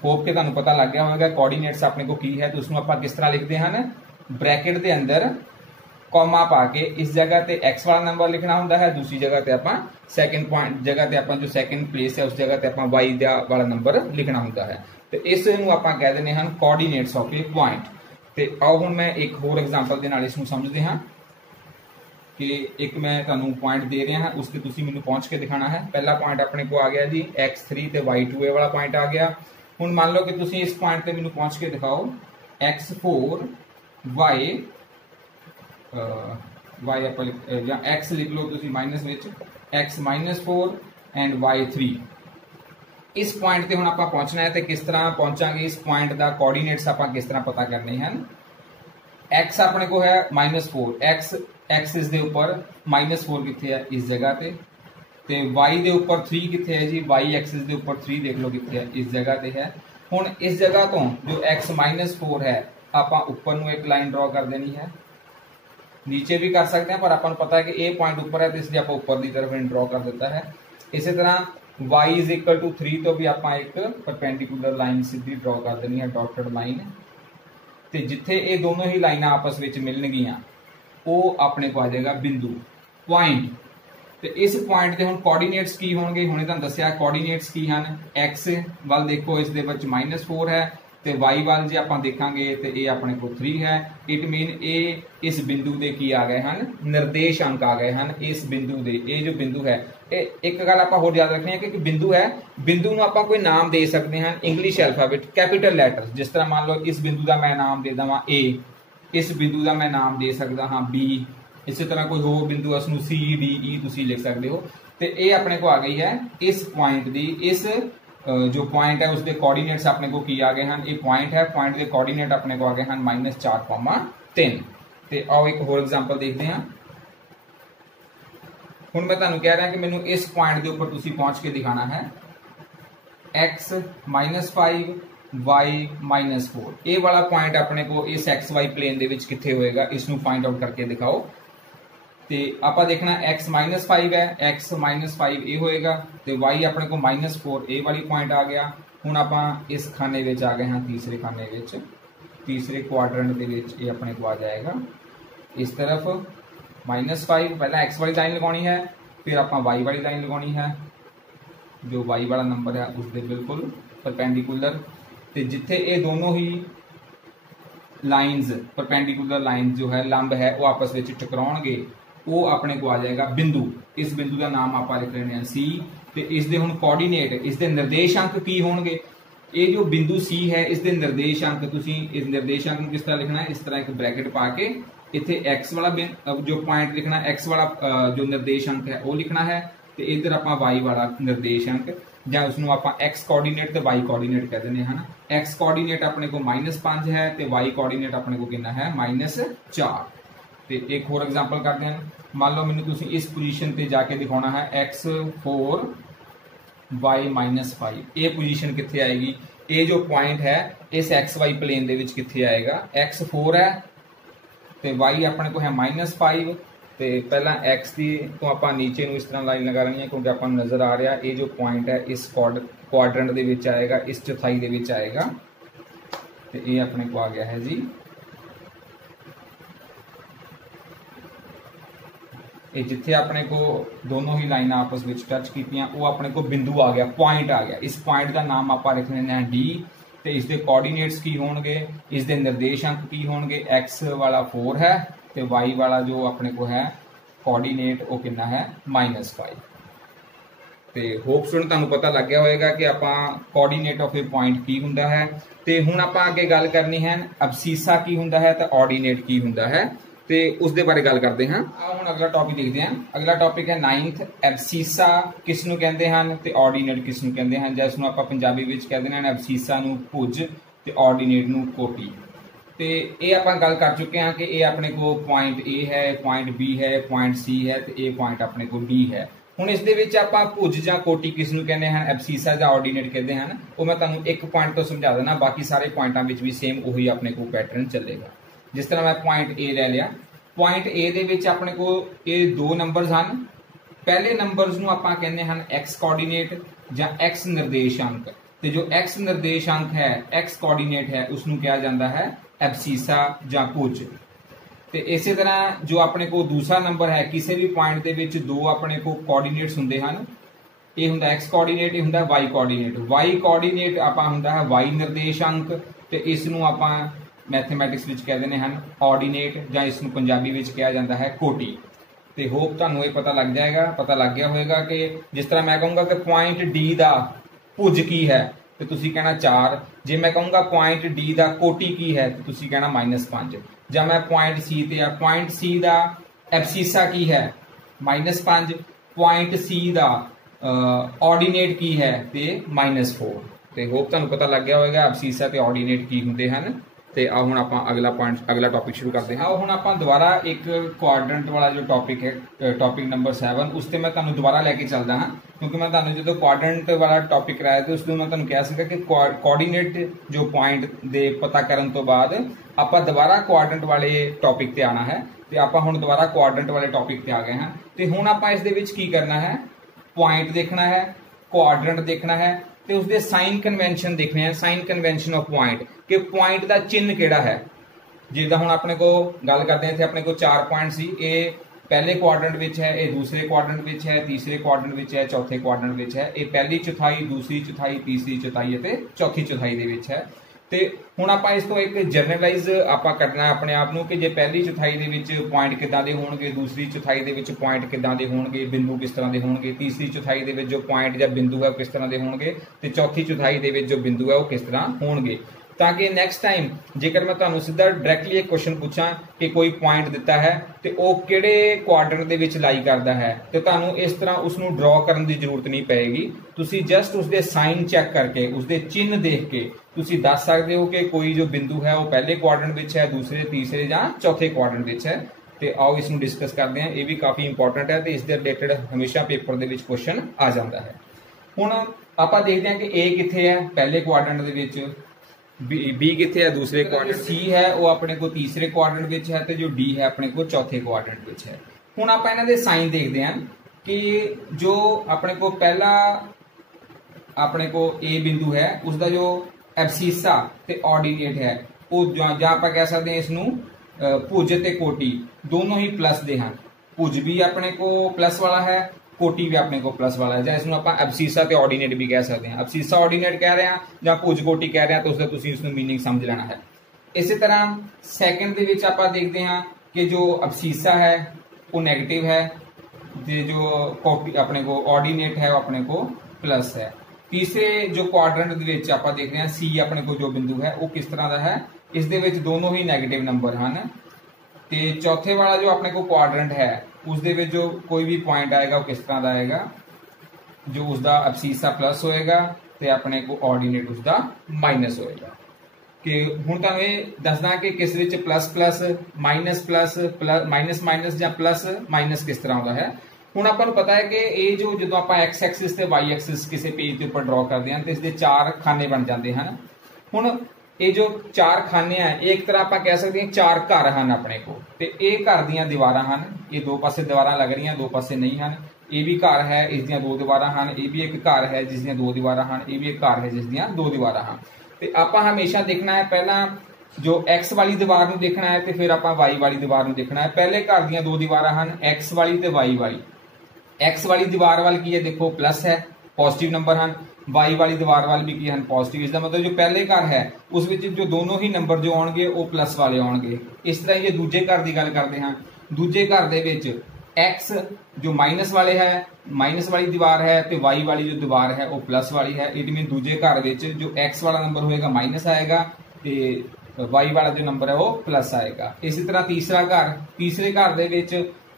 ਹੋਪ ਕਿ ਤੁਹਾਨੂੰ ਪਤਾ ਲੱਗ ਗਿਆ ਹੋਵੇਗਾ ਕੋਆਰਡੀਨੇਟਸ ਆਪਣੇ ਕੋ ਕੀ ਹੈ ਤੇ ਉਸ ਨੂੰ ਆਪਾਂ ਕਿਸ ਤਰ੍ਹਾਂ ਲਿਖਦੇ ਹਨ ਬ੍ਰੈਕਟ ਦੇ ਅੰਦਰ कॉमा पा के इस जगह ते x वाला नंबर लिखना होता है दूसरी जगह ते ਆਪਾਂ सेकंड पॉइंट जगह ते ਆਪਾਂ जो सेकंड प्लेस है उस जगह ते ਆਪਾਂ y ਦਾ वाला नंबर लिखना होता है ਤੇ ਇਸ ਨੂੰ ਆਪਾਂ ਕਹਿ ਦਿੰਦੇ ਹਨ ਕੋਆਰਡੀਨੇਟਸ ਆਫ ਏ ਪੁਆਇੰਟ ਤੇ ਆਓ ਹੁਣ ਮੈਂ ਇੱਕ ਹੋਰ ਐਗਜ਼ਾਮਪਲ ਦੇ ਨਾਲ ਇਸ ਨੂੰ ਸਮਝਦੇ ਹਾਂ ਕਿ ਇੱਕ ਮੈਂ ਤੁਹਾਨੂੰ ਪੁਆਇੰਟ ਦੇ ਰਿਹਾ ਹਾਂ ਉਸ ਤੇ ਤੁਸੀਂ ਮੈਨੂੰ ਪਹੁੰਚ ਕੇ ਦਿਖਾਣਾ ਹੈ ਪਹਿਲਾ ਪੁਆਇੰਟ ਆਪਣੇ ਕੋ ਆ ਗਿਆ ਜੀ x3 ਤੇ y2 ਇਹ ਵਾਲਾ ਪੁਆਇੰਟ ਆ ਗਿਆ ਹੁਣ ਮੰਨ ਲਓ ਕਿ ਤੁਸੀਂ ਇਸ ਪੁਆਇੰਟ ਤੇ ਮੈਨੂੰ ਪਹੁੰਚ ਕੇ ਦਿਖਾਓ x4 y y या x लिख लो तुसी minus which x -4 and y3 इस पॉइंट ते हुण आपां पहुंचना है ते किस तरह पहुंचांगे इस पॉइंट दा कोऑर्डिनेट्स आपां किस तरह पता करने हैं x अपने को है -4 x एक्सिस दे ऊपर -4 किथे है इस जगह ते y दे ऊपर 3 किथे है जी y एक्सिस दे ऊपर 3 देख लो किथे है इस जगह ते है हुण इस जगह तो जो x -4 है आपां ऊपर नूं एक लाइन ड्रॉ कर देनी है नीचे भी कर सकते हैं पर अपन पता है कि ए पॉइंट ऊपर है तो इसलिए आप ऊपर की तरफ ड्रॉ कर देता है इसी तरह y = 3 तो भी आप एक परपेंडिकुलर लाइन सीधी ड्रॉ कर देनी है डॉटेड लाइन ते जिथे ये दोनों ही लाइनां आपस में मिलणगियां वो अपने को आ जाएगा बिंदु पॉइंट ते इस पॉइंट के हुण कोऑर्डिनेट्स की होणगे हुणे तुहानूं दस्सिया कोऑर्डिनेट्स की हन x वाल देखो इस दे विच -4 है ਤੇ y ਵੱਲ ਜੇ ਆਪਾਂ ਦੇਖਾਂਗੇ ਤੇ ਇਹ ਆਪਣੇ ਕੋਲ 3 ਹੈ ਇਟ ਮੀਨ ਇਹ ਇਸ ਬਿੰਦੂ ਦੇ ਕੀ ਆ ਗਏ ਹਨ ਨਿਰਦੇਸ਼ਾਂਕ ਆ ਗਏ ਹਨ ਇਸ ਬਿੰਦੂ ਦੇ ਇਹ ਜੋ ਬਿੰਦੂ ਹੈ ਇਹ ਇੱਕ ਗੱਲ ਆਪਾਂ ਹੋਰ ਯਾਦ ਰੱਖਣੀ ਹੈ ਕਿ ਬਿੰਦੂ ਹੈ ਬਿੰਦੂ ਨੂੰ ਆਪਾਂ ਕੋਈ ਨਾਮ ਦੇ ਸਕਦੇ ਹਾਂ ਇੰਗਲਿਸ਼ ਅਲਫਾਬੈਟ ਕੈਪੀਟਲ ਲੈਟਰਸ ਜਿਸ ਤਰ੍ਹਾਂ ਮੰਨ ਲਓ ਇਸ ਬਿੰਦੂ ਦਾ ਮੈਂ ਨਾਮ ਦੇ ਦਵਾਂ a ਇਸ ਬਿੰਦੂ ਦਾ ਮੈਂ ਨਾਮ ਦੇ ਸਕਦਾ ਹਾਂ b ਇਸੇ ਤਰ੍ਹਾਂ ਕੋਈ ਹੋਰ ਬਿੰਦੂ ਉਸ ਨੂੰ c d e ਤੁਸੀਂ ਲਿਖ ਸਕਦੇ ਹੋ ਤੇ ਇਹ ਆਪਣੇ ਕੋ ਆ ਗਈ ਹੈ ਇਸ ਪੁਆਇੰਟ ਦੀ ਇਸ जो पॉइंट है उसके कोऑर्डिनेट्स अपने को की आ गए हैं ये पॉइंट है पॉइंट के कोऑर्डिनेट अपने को आ गए हैं -4,3 ਤੇ आओ एक होर एग्जांपल देखते हैं ਹੁਣ मैं ਤੁਹਾਨੂੰ कह रहा कि मैनू इस पॉइंट के ऊपर तुसी पहुंच के दिखाना है x -5 y -4 ये वाला पॉइंट अपने को इस xy प्लेन ਦੇ ਵਿੱਚ ਕਿੱਥੇ ਹੋਏਗਾ ਇਸ ਨੂੰ फाइंड आउट करके दिखाओ ਤੇ ਆਪਾਂ ਦੇਖਣਾ x -5 ਹੈ x -5 ਇਹ ਹੋਏਗਾ ਤੇ y ਆਪਣੇ ਕੋ -4 ਇਹ ਵਾਲੀ ਪੁਆਇੰਟ ਆ ਗਿਆ ਹੁਣ ਆਪਾਂ ਇਸ ਖਾਨੇ ਵਿੱਚ ਆ ਗਏ ਹਾਂ ਤੀਸਰੇ ਖਾਨੇ ਵਿੱਚ ਤੀਸਰੇ ਕੁਆਡਰੈਂਟ ਦੇ ਵਿੱਚ ਇਹ ਆਪਣੇ ਕੋ ਆ ਜਾਏਗਾ ਇਸ ਤਰਫ -5 ਪਹਿਲਾਂ x ਵਾਲੀ ਲਾਈਨ ਲਗਾਉਣੀ ਹੈ ਫਿਰ ਆਪਾਂ y ਵਾਲੀ ਲਾਈਨ ਲਗਾਉਣੀ ਹੈ ਜੋ y ਵਾਲਾ ਨੰਬਰ ਹੈ ਉਸ ਦੇ ਬਿਲਕੁਲ ਪਰਪੈਂਡੀਕੂਲਰ ਤੇ ਜਿੱਥੇ ਇਹ ਦੋਨੋਂ ਹੀ ਲਾਈਨਸ परपेंडिकुलर लाइन जो है लंब है वो आपस में टकराउणगे वो अपने को आ जाएगा बिंदु इस बिंदु का नाम आप लिख रहे हैं सी ते इस दे हुण कोऑर्डिनेट इस दे निर्देशांक की होणगे ये जो बिंदु सी है इस दे निर्देशांक तुसीं इस निर्देशांक नूं किस तरह लिखना है इस तरह एक ब्रैकेट पा के इत्थे x वाला जो पॉइंट लिखना x वाला जो निर्देशांक है वो लिखना है ते इधर आपां y वाला निर्देशांक ਜਾਂ ਉਸ ਨੂੰ ਆਪਾਂ x ਕੋਆਰਡੀਨੇਟ ਤੇ y ਕੋਆਰਡੀਨੇਟ ਕਹਿ ਦਿੰਦੇ ਹਾਂ x ਕੋਆਰਡੀਨੇਟ ਆਪਣੇ ਕੋ -5 ਹੈ ਤੇ y ਕੋਆਰਡੀਨੇਟ ਆਪਣੇ ਕੋ ਕਿੰਨਾ ਹੈ -4 ਤੇ ਇੱਕ ਹੋਰ ਐਗਜ਼ਾਮਪਲ ਕਰਦੇ ਹਾਂ ਮੰਨ ਲਓ ਮੈਨੂੰ ਤੁਸੀਂ ਇਸ ਪੋਜੀਸ਼ਨ ਤੇ ਜਾ ਕੇ ਦਿਖਾਉਣਾ ਹੈ x4 y -5 ਇਹ ਪੋਜੀਸ਼ਨ ਕਿੱਥੇ ਆਏਗੀ ਇਹ ਜੋ ਪੁਆਇੰਟ ਹੈ ਇਸ xy ਪਲੇਨ ਦੇ ਵਿੱਚ ਕਿੱਥੇ ਆਏਗਾ x4 ਹੈ ਤੇ y ਆਪਣੇ ਕੋ ਹੈ -5 ਤੇ ਪਹਿਲਾਂ x ਦੀ ਤੋਂ ਆਪਾਂ ਨੀਚੇ ਨੂੰ ਇਸ ਤਰ੍ਹਾਂ ਲਾਈਨ ਲਗਾ ਲੈਣੀ ਹੈ ਕਿਉਂਕਿ ਆਪਾਂ ਨੂੰ ਨਜ਼ਰ ਆ ਰਿਹਾ ਇਹ ਜੋ ਪੁਆਇੰਟ ਹੈ ਇਸ ਕੁਆਡਰੈਂਟ ਦੇ ਵਿੱਚ ਆਏਗਾ ਇਸ ਚੌਥਾਈ ਦੇ ਵਿੱਚ ਆਏਗਾ ਤੇ ਇਹ ਆਪਣੇ ਕੋ ਆ ਗਿਆ ਹੈ ਜੀ ये जिथे अपने को दोनों ही लाइनां आपस में टच कीतियां वो अपने को बिंदु आ गया, पॉइंट आ गया। इस पॉइंट का नाम आप रख लेना है डी, तो इसके कोऑर्डिनेट्स की होंगे, इसके निर्देशांक की होंगे। एक्स वाला 4 है तो वाई वाला जो अपने को है कोऑर्डिनेट वो कितना है -5। तो होप स्टूडेंट तुहानूं पता लग गया होगा कि आपां कोऑर्डिनेट ऑफ ए पॉइंट की हुंदा है। तो हुण आपां अगे गल करनी है अबसीसा की हुंदा है तो ऑर्डिनेट की हुंदा है, तो उसके बारे गल करते हैं। हम अगला टॉपिक देखते हैं। अगला टॉपिक है 9th, एबसीसा किसनूं कहते हैं तो ऑर्डिनेट किसनूं कहते हैं। जिसनूं आपां पंजाबी विच कहते हैं एबसीसा नूं भुज ते ऑर्डिनेट नूं कोटी। तो ये आपां गल कर चुके हैं कि ये अपने को पॉइंट ए है, पॉइंट बी है, पॉइंट सी है, तो ये पॉइंट अपने को डी है। हुण इस दे विच आपां भुज जां कोटी किसनूं कहते हैं, एबसीसा जां ऑर्डिनेट कहते हैं, वो मैं तुहानूं एक पॉइंट तो समझा देना, बाकी सारे पॉइंटां विच भी सेम वही अपने को पैटर्न चलेगा। जिस तरह मैं पॉइंट ए ले लिया, पॉइंट ए दे विच अपने को ये 2 नंबर्स हैं। पहले नंबर्स नूं आपां कहंदे हन एक्स कोऑर्डिनेट जां एक्स निर्देशांक, तो जो एक्स निर्देशांक है, एक्स कोऑर्डिनेट है, उसनूं कहा जाता है एबसीसा जां भुज। तो इसी तरह जो अपने को दूसरा नंबर है, किसी भी पॉइंट के विच 2 अपने को कोऑर्डिनेट्स होंगे हैं। ये हुंदा एक्स कोऑर्डिनेट, ये हुंदा वाई कोऑर्डिनेट। वाई कोऑर्डिनेट आपां हुंदा है वाई निर्देशांक, तो इसनूं आपां मैथमैटिक्स विच कह देने हैं ऑर्डिनेट, जां इसनूं पंजाबी विच कहा जाता है कोटी। तो होप तुहानूं ये पता लग जाएगा, पता लग गया होगा कि जिस तरह मैं कहूँगा कि पॉइंट डी का भुज की है तो तुसीं कहना 4, जे मैं कहूँगा पॉइंट डी का कोटी की है तो तुसीं कहना -5। जब मैं पॉइंट सी ते आ, पॉइंट सी का एबसीसा की है -5, पॉइंट सी का ऑर्डिनेट की है तो -4। तो होप तुहानूं पता लग गया होगा एबसीसा ते ऑर्डिनेट की हुंदे हन। तो आओ हुण आपां अगला पॉइंट, अगला टॉपिक शुरू करते हैं। आओ हुण आपां दोबारा एक क्वाड्रेंट वाला जो टॉपिक है, टॉपिक नंबर 7, उस ते मैं तुहानूं दोबारा लैके चलदा हाँ, क्योंकि मैं तुहानूं जो क्वाड्रेंट वाला टॉपिक कराया तो उसमें मैं तुहानूं कहा सीगा कि कोऑर्डिनेट जो पॉइंट दे पता करन तो बाद आपां दोबारा क्वाड्रेंट वाले टॉपिक ते आना है। तो आपां हुण दोबारा क्वाड्रेंट वाले टॉपिक ते आ गए हैं। तो हुण आपां इस दे विच की करना है, पॉइंट देखना है, क्वाड्रेंट देखना है, तो उसके साइन कन्वेंशन देखने हैं, साइन कन्वेंशन ऑफ पॉइंट, कि पॉइंट का चिन्ह केड़ा है। जिदा हुण अपने को गल करते हैं, अपने को 4 पॉइंट सी, ये पहले क्वाड्रेंट विच है, ये दूसरे क्वाड्रेंट विच है, तीसरे क्वाड्रेंट विच है, चौथे क्वाड्रेंट विच है, ये पहली चौथाई, दूसरी चौथाई, तीसरी चौथाई ते चौथी चौथाई दे विच है। तो हुण आपां इस तो एक जनरलाइज आपां करना है अपने आप नूं कि जे पहली चौथाई दे विच पॉइंट किदां दे होणगे, दूसरी चौथाई दे विच पॉइंट किदां दे होणगे, बिंदु किस तरह दे होणगे, तीसरी चौथाई दे विच जो पॉइंट या बिंदु है वो किस तरह दे होणगे, ते चौथी चौथाई दे विच जो बिंदु है वो किस तरह होणगे, ताकि नैक्सट टाइम जेकर मैं तुहानूं सीधा डायरैक्टली एक क्वेश्चन पूछां कि कोई पॉइंट दिता है तो वह किहड़े क्वाड्रेंट दे विच लाई करदा है, तो तुहानूं इस तरह उसनूं ड्रॉ करन दी जरूरत नहीं पेगी। तुसीं जस्ट उसके साइन चैक करके, उसके चिन्ह देख के तुसीं दस सकते हो कि कोई जो बिंदु है वो पहले क्वाड्रेंट विच है, दूसरे, तीसरे जां चौथे क्वाड्रेंट विच है। तो आओ इसनूं डिस्कस करते हैं, ये भी काफ़ी इंपॉर्टेंट है, तो इसके रिलेटेड हमेशा पेपर दे विच क्वेश्चन आ जाता है। हुण आपां देखते हैं कि ए कित्थे है, पहले क्वाड्रेंट दे विच, बी कित्थे है, दूसरे क्वाड्रेंट, सी है वो अपने को तीसरे क्वाड्रेंट विच है, तो जो डी है अपने को चौथे क्वाड्रेंट विच है। हुण आपां इन्हां दे साइन देखते हैं कि जो अपने को पहला अपने को ए बिंदु है उसका जो एबसीसा ते ऑर्डिनेट है वो जां आपां कह सकते हैं इसनूं भुज ते कोटी दोनों ही प्लस दे हैं। भुज भी अपने को प्लस वाला है, कोटी भी अपने को प्लस वाला है, जां इसनूं आपां एबसीसा ते ऑर्डिनेट भी कह सकते हैं। एबसीसा ऑर्डिनेट कह रहे हैं जां भुज कोटी कह रहे हैं, तो उसका तुसीं उसनूं मीनिंग समझ लेना है। इसी तरह सैकेंड दे विच आपां देखते हैं कि जो एबसीसा है वो नैगेटिव है, जो कोटी अपने को ऑर्डिनेट है वो अपने को प्लस है। तीसरे जो क्वाड्रेंट दे विच आपां देख रहे हैं सी अपने को जो बिंदु है वो किस तरह का है, इस दे विच दोनों ही नैगेटिव नंबर हैं। ते चौथे वाला जो अपने को क्वाड्रेंट है उस दे विच जो कोई भी पॉइंट आएगा वो किस तरह का आएगा, जो उसका एबसीसा प्लस होएगा ते अपने को ऑर्डिनेट उसका माइनस होएगा। कि हुण तुहानूं ये दसदा कि किस विच plus plus minus plus minus minus जां प्लस माइनस किस तरह होता है। हुण आपां नूं पता है कि ये जो जदों आपां एक्स एक्सिस ते वाई एक्सिस किसी पेज के उपर ड्रॉ करते हैं तो इसके 4 खाने बन जाते हैं। हुण ये जो 4 खाने हैं एक तरह आप कह सकते हैं 4 घर हैं अपने को, तो ये घर दीयां दीवारां हैं, ये दो पासे दीवारां लग रही, दो पासे नहीं हैं। ये भी घर है, इसदियां 2 दीवारां हैं, ये भी एक घर है जिसदियां 2 दीवारां हैं, ये भी एक घर है जिसदियां 2 दीवारां हैं। तो आपां हमेशा देखना है पहला जो x वाली दीवार ਨੂੰ देखना है तो फिर ਆਪਾਂ y वाली दीवार ਨੂੰ देखना है। पहले घर ਦੀਆਂ दो दीवारां ਹਨ x वाली ਤੇ y वाली। x वाली दीवार वाल की है देखो प्लस है, पॉजिटिव नंबर हैं। y वाली दीवार वाल भी की हैं पॉजिटिव। इसका मतलब जो पहले घर है उस विच जो दोनों ही नंबर जो आउणगे वो प्लस वाले आउणगे। इस तरह ये दूजे घर की गल करते हैं। दूजे घर दे विच x जो माइनस वाले है, माइनस वाली दीवार है, तो y वाली जो दीवार है वो प्लस वाली है। इट मीन दूजे घर विच जो x वाला नंबर होएगा माइनस आएगा ते y वाला जो नंबर है वो प्लस आएगा। इसी तरह तीसरा घर, तीसरे घर दे विच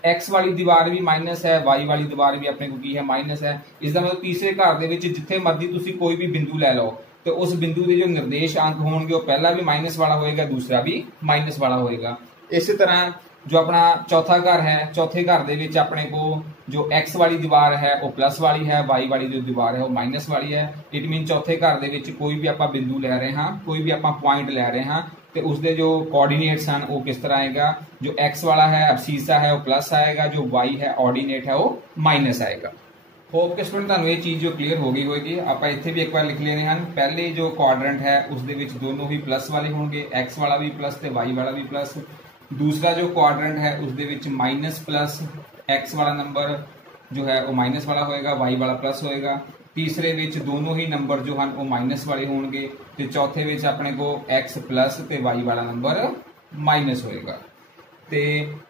x वाली दीवार भी माइनस है, y वाली दीवार भी अपने को की है माइनस है। इसका मतलब तीसरे घर दे विच जिथे मर्जी तुसी कोई भी बिंदु ले लो तो उस बिंदु के जो निर्देश अंक होंगे वो पहला भी माइनस वाला होएगा, दूसरा भी माइनस वाला होएगा। इसी तरह जो अपना चौथा घर है, चौथे घर दे विच अपने को जो x वाली दीवार है वो प्लस वाली है, y वाली जो दीवार है वो माइनस वाली है। इट मीन चौथे घर दे विच कोई भी आपां बिंदु ले रहे हैं, कोई भी आपां पॉइंट ले रहे हैं तो उसके जो कोऑर्डिनेट्स हैं वो किस तरह आएगा। जो x वाला है अबसीसा है वो प्लस आएगा, जो y है ऑर्डिनेट है वो माइनस आएगा। होप के स्टूडेंट तुहानूं ये चीज़ जो क्लीयर हो गई होगी। आप इत्थे भी एक बार लिख लेने हैं। पहले जो क्वाड्रेंट है उसके विच दोनों ही प्लस वाले होंगे, x वाला भी प्लस ते y वाला भी प्लस। दूसरा जो क्वाड्रेंट है उसके विच माइनस प्लस x वाला नंबर जो है वो माइनस वाला होएगा, y वाला प्लस होएगा। तीसरे विच दोनों ही नंबर जो हैं वो माइनस वाले होंगे ते चौथे विच अपने को x प्लस ते y वाला नंबर माइनस होएगा। ते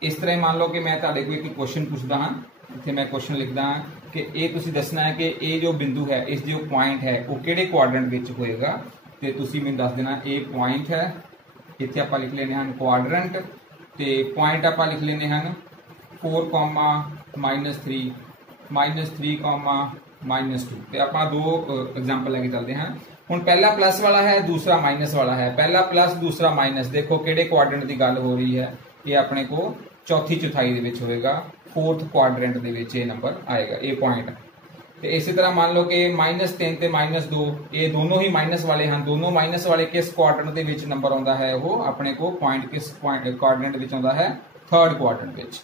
इस तरह मान लो कि मैं तुहाडे कोल एक क्वेश्चन पूछदा हां, इत्थे मैं क्वेश्चन लिखदा हां कि ये तुसीं दसना है कि ये जो बिंदु है इस जो पॉइंट है वो किहड़े क्वाड्रेंट विच होएगा ते तुसीं मैनूं दस देना ये पॉइंट है। इत्थे आपां लिख लेने हैं क्वाड्रेंट ते पॉइंट आपां लिख लेने हैं 4, -3, -3, -2। तो आप दो एग्जाम्पल लेके चलते हैं। हुण पहला प्लस वाला है, दूसरा माइनस वाला है। पहला प्लस दूसरा माइनस, देखो किहड़े क्वाड्रेंट की गल हो रही है। ये अपने को चौथी चौथाई दे विच होएगा, 4th क्वाड्रेंट दे विच ये नंबर आएगा, ये पॉइंट। तो इसी तरह मान लो कि -3 ते -2 ये दोनों ही माइनस वाले हैं। दोनों माइनस वाले किस क्वाड्रेंट दे विच नंबर आउंदा है, वो अपने को पॉइंट किस क्वाड्रेंट विच आउंदा है, 3rd क्वाड्रेंट विच।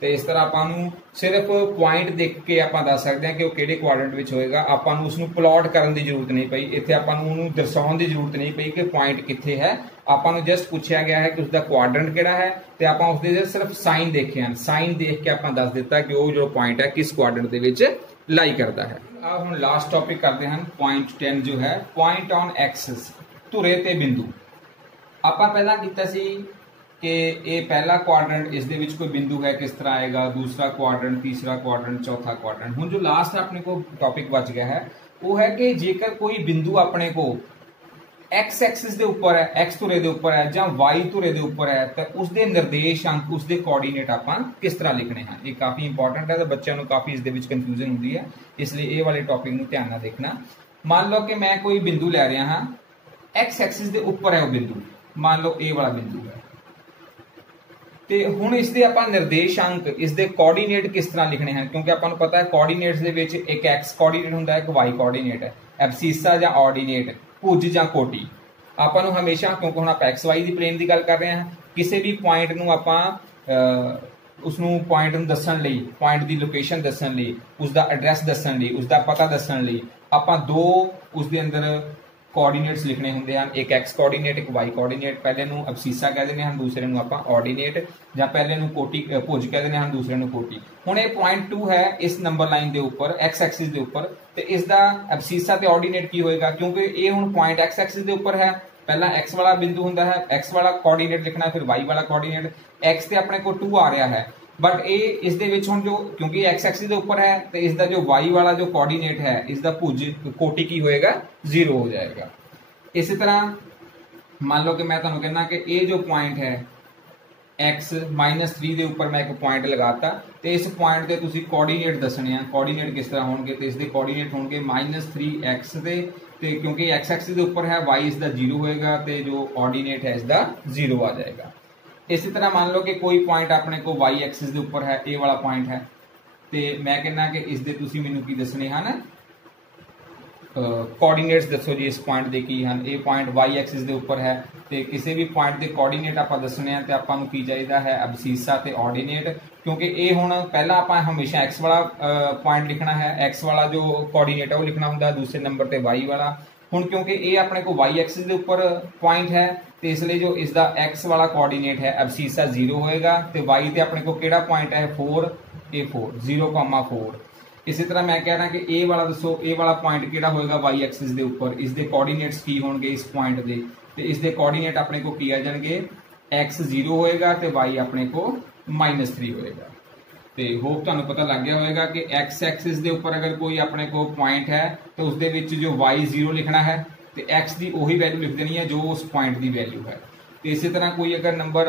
तो इस तरह आपां नूं सिर्फ पॉइंट देख के आपां दस सकते हैं कि वो किहड़े क्वाड्रेंट विच होएगा। आपां नूं उसनूं प्लॉट करन दी जरूरत नहीं पई, इत्थे आपां नूं उहनूं दर्शाउण दी जरूरत नहीं पई कि पॉइंट कित्थे है। आपां नूं जस्ट पुछया गया है कि उसका क्वाड्रेंट किहड़ा है ते आपां उसदे सिर्फ साइन देखे हैं। साइन देख के आपां दस दिता कि वो जो पॉइंट है किस क्वाड्रेंट दे विच लाई करता है। अब हम लास्ट टॉपिक करते हैं पॉइंट 10 जो है पॉइंट ऑन एक्सिस, धुरे ते बिंदु। आपां पहला कीता सी कि ये पहला क्वाड्रेंट इस दे विच कोई बिंदु है किस तरह आएगा, दूसरा क्वाड्रेंट, तीसरा क्वाड्रेंट, चौथा क्वाड्रेंट। हुण जो लास्ट अपने को टॉपिक बच गया है वो है कि जेकर कोई बिंदु अपने को एक्स एक्सिस दे उपर है, एक्स धुरे दे उपर है जां वाई धुरे दे उपर है तो उसके निर्देश अंक, उसके कोऑर्डिनेट आपां किस तरह लिखने हैं। ये काफी इंपॉर्टेंट है, तो बच्चों को काफी इस दे विच कंफ्यूजन होंदी है, इसलिए ये वाले टॉपिक नूं ध्यान नाल देखना। मान लो कि मैं कोई बिंदु ले रहा हाँ, एक्स एक्सिस दे उपर है वो बिंदु, मान लो ए वाला बिंदु है। ते हुण इसदे आपां निर्देश अंक, इसदे कोऑर्डिनेट किस तरह लिखने हैं, क्योंकि आपां नूं पता है कोऑर्डिनेट्स दे विच एक एक्स कोऑर्डिनेट हुंदा है, एक वाई कोऑर्डिनेट है। एब्सीसा जां ऑर्डिनेट, भुज जां कोटि, आपां नूं हमेशा, क्योंकि हुण आपां एक्स वाई दी प्लेन की गल कर रहे हैं, किसी भी पॉइंट नूं आपां उसनूं पॉइंट नूं दस्सण लई, पॉइंट की लोकेशन दस्सण लई, उसका एड्रैस दस्सण लई, उसका पता दस्सण लई आपां दो उसके अंदर कोऑर्डिनेट्स लिखने होंगे हैं, एक एक्स कोऑर्डिनेट, एक वाई कोऑर्डिनेट। पहले नूं अबसीसा कह देने हैं, दूसरे नूं आपां ऑर्डिनेट, जां पहले नूं कोटि भुज कह देने हैं, दूसरे नूं कोटि। हुण ये पॉइंट 2 है इस नंबर लाइन के उपर, एक्स एक्सिस के उपर, तो इसका अबसीसा ते ऑर्डिनेट की होएगा, क्योंकि ये हुण पॉइंट एक्स एक्सिस के उपर है। पहला एक्स वाला बिंदु हुंदा है, एक्स वाला कोऑर्डिनेट लिखना है, फिर वाई वाला कोऑर्डिनेट। एक्स ते अपने को 2 आ रहा है, बट ये इस दे विच हुण जो, क्योंकि एक्स एक्सिस के उपर है तो इसका जो वाई वाला जो कोऑर्डिनेट है, इसका भुज कोटि की होएगा, 0 हो जाएगा। इसी तरह मान लो कि मैं तुहानूं कहना कि ये जो पॉइंट है x -3 के उपर मैं एक पॉइंट लगाता, तो इस पॉइंट के तुसीं कोऑर्डिनेट दसने हैं। कोऑर्डिनेट किस तरह होंगे, तो इसके कोऑर्डिनेट होंगे -3x के, क्योंकि x एक्सिस के उपर है, y इसका 0 होएगा, तो जो ऑर्डिनेट है इसका 0 आ जाएगा। इसी तरह मान लो कि कोई पॉइंट अपने को y एक्सिस के उपर है, ये वाला पॉइंट है, तो मैं कहना कि इसके तुसीं मैनूं की दसने हैं, कोऑर्डिनेट्स दसो जी इस पॉइंट के की हैं। ये पॉइंट वाई एक्सिस के उपर है, तो किसी भी पॉइंट के कोऑर्डिनेट आप दसने हैं, तो आपां नूं की चाहिए है अबसीसा ते ऑर्डिनेट, क्योंकि ये हुण पहला आपां हमेशा एक्स वाला पॉइंट लिखना है, एक्स वाला जो कोऑर्डिनेट है वो लिखना होंगे, दूसरे नंबर पर वाई वाला, ਹੁਣ क्योंकि ये अपने को वाई एक्सिस के उपर पॉइंट है तो इसलिए जो इसका एक्स वाला कोऑर्डिनेट है एब्सीसा 0 होएगा तो वाई ते अपने को केड़ा पॉइंट है 4 ए 4 0,4। इसी तरह मैं कह रहा कि ए वाला दसो ए वाला पॉइंट केड़ा होएगा वाई एक्सिस के उपर इसके कोऑर्डिनेट्स की होंगे इस पॉइंट के तो इसके कोऑर्डिनेट अपने को की आ जाएंगे एक्स 0 होएगा तो वाई अपने को -3 होएगा। तो होप तुहानू पता लग गया होगा कि एक्स एक्सिस के उपर अगर कोई अपने को पॉइंट है तो उसके विच जो वाई 0 लिखना है तो एक्स की उही वैल्यू लिख देनी है जो उस पॉइंट की वैल्यू है। तो इसी तरह कोई अगर नंबर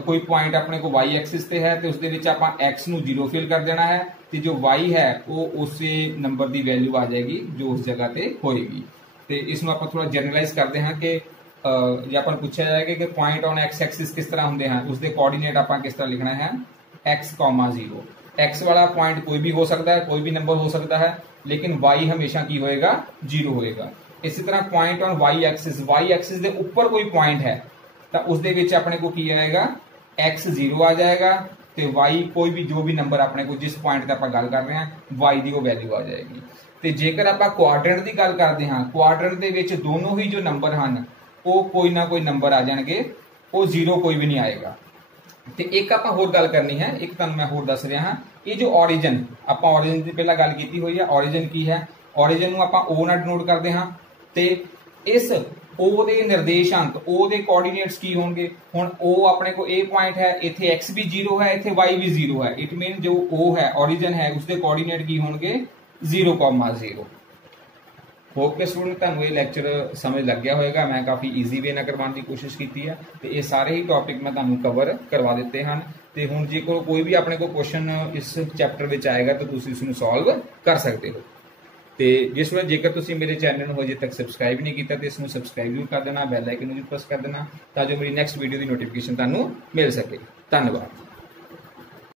कोई पॉइंट अपने को वाई एक्सिस से है तो उसके आप एक्स नू 0 फिल कर देना है तो जो वाई है वो उस नंबर की वैल्यू आ जाएगी जो उस जगह पर होएगी। तो इसमें आप थोड़ा जनरलाइज करते हैं कि जे अपन पूछा जाएगा कि पॉइंट ऑन एक्स एक्सिस किस तरह होंगे हैं उसके कोऑर्डिनेट आप किस तरह लिखना है x,0। एक्स वाला पॉइंट कोई भी हो सकता है कोई भी नंबर हो सकता है लेकिन y हमेशा की होएगा 0 होएगा। इसी तरह पॉइंट ऑन y एक्सिस के ऊपर कोई पॉइंट है तो उसके विच अपने को की आएगा x 0 आ जाएगा तो y कोई भी जो भी नंबर अपने को जिस पॉइंट की आप गल कर रहे हैं y की वो वैल्यू आ जाएगी। तो जेकर आप क्वाड्रेंट की गल करते हैं क्वाड्रेंट के विच दोनों ही जो नंबर हैं वो कोई ना कोई नंबर आ जाएंगे वो 0 कोई भी नहीं आएगा। तो एक आप होर गल करनी है एक तुहानू मैं होर दस रहा हाँ ये जो ऑरिजन आप ऑरिजन की पहला गल की हुई है ऑरिजन की है ऑरिजन नू आप ओ नाल डिनोट करते हाँ तो इस ओ दे निर्देशांक ओ दे कोऑर्डिनेट्स की होंगे हुण ओ अपने को ए पॉइंट है इत्थे एक्स भी 0 है इत्थे वाई भी 0 है इट मीन जो ओ है ऑरिजन है उसके कोऑर्डिनेट की होंगे 0,0। होप के स्टूडेंट तुहानू ये लैक्चर समझ लग गया होगा। मैं काफ़ी ईजी वे नाल करवाने की कोशिश की है तो ये सारे ही टॉपिक मैं तुहानू कवर करवा दिते हैं। तो हुण जे कोई भी अपने को क्वेश्चन इस चैप्टर में आएगा तो तुसीं इसनू सॉल्व कर सकते हो। तो जिसमें जेकर तुसीं मेरे चैनल को अजे तक सबसक्राइब नहीं किया तो इसनू सबसक्राइब जरूर कर देना बैल आइकन जरूर प्रेस कर देना ताकि मेरी नैक्सट वीडियो की नोटिफिकेशन तुहानू मिल सके। धन्यवाद।